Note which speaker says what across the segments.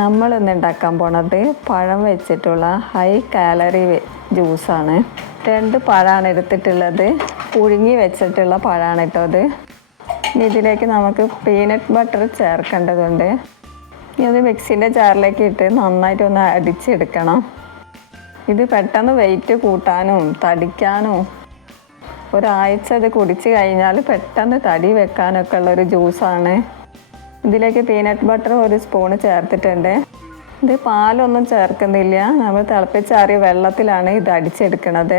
Speaker 1: നമ്മൾ ഇന്ന് ഉണ്ടാക്കാൻ പോണത് പഴം വെച്ചിട്ടുള്ള ഹൈ കാലറി ജ്യൂസാണ് രണ്ട് പഴമാണ് എടുത്തിട്ടുള്ളത്. പുഴുങ്ങി വെച്ചിട്ടുള്ള പഴമാണ് കേട്ടോ അത്. ഇതിലേക്ക് നമുക്ക് പീനട്ട് ബട്ടർ ചേർക്കേണ്ടതുണ്ട്. ഇനി അത് മിക്സിന്റെ ജാറിലേക്ക് ഇട്ട് നന്നായിട്ട് ഒന്ന് അടിച്ചെടുക്കണം. ഇത് പെട്ടെന്ന് വെയിറ്റ് കൂട്ടാനും തടിക്കാനും ഒരാഴ്ച ഇത് കുടിച്ച് കഴിഞ്ഞാൽ പെട്ടെന്ന് തടി വെക്കാനൊക്കെ ഉള്ളൊരു ജ്യൂസാണ് ഇതിലേക്ക് പീനട്ട് ബട്ടർ ഒരു സ്പൂണ് ചേർത്തിട്ടുണ്ട്. ഇത് പാലൊന്നും ചേർക്കുന്നില്ല. നമ്മൾ തിളപ്പിച്ചാറിയ വെള്ളത്തിലാണ് ഇത് അടിച്ചെടുക്കുന്നത്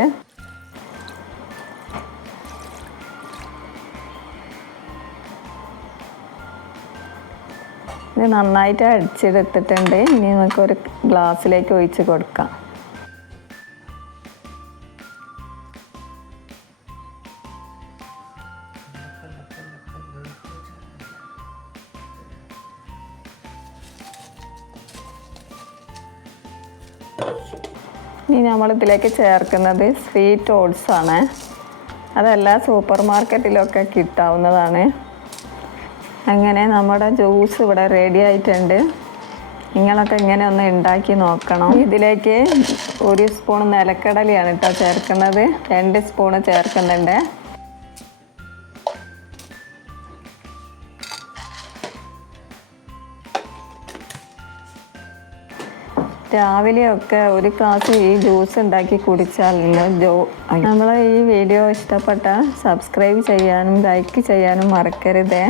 Speaker 1: ഇത് നന്നായിട്ട് അടിച്ചെടുത്തിട്ടുണ്ട്. ഇനി നമുക്കൊരു ഗ്ലാസ്സിലേക്ക് ഒഴിച്ച് കൊടുക്കാം. ഇനി നമ്മൾ ഇതിലേക്ക് ചേർക്കുന്നത് സ്വീറ്റ് ഓട്സ് ആണ്. അതല്ല സൂപ്പർ മാർക്കറ്റിലൊക്കെ കിട്ടാവുന്നതാണ്. അങ്ങനെ നമ്മുടെ ജ്യൂസ് ഇവിടെ റെഡി ആയിട്ടുണ്ട്. നിങ്ങളൊക്കെ ഇങ്ങനെ ഒന്ന് ഉണ്ടാക്കി നോക്കണം. ഇതിലേക്ക് ഒരു സ്പൂൺ നിലക്കടലയാണ് കേട്ടോ ചേർക്കുന്നത്. രണ്ട് സ്പൂണ് ചേർക്കുന്നുണ്ട്. രാവിലെയൊക്കെ ഒരു ക്ലാസ് ഈ ജ്യൂസ് ഉണ്ടാക്കി കുടിച്ചാൽ ജോ നമ്മളെ ഈ വീഡിയോ ഇഷ്ടപ്പെട്ട സബ്സ്ക്രൈബ് ചെയ്യാനും ലൈക്ക് ചെയ്യാനും മറക്കരുതേ.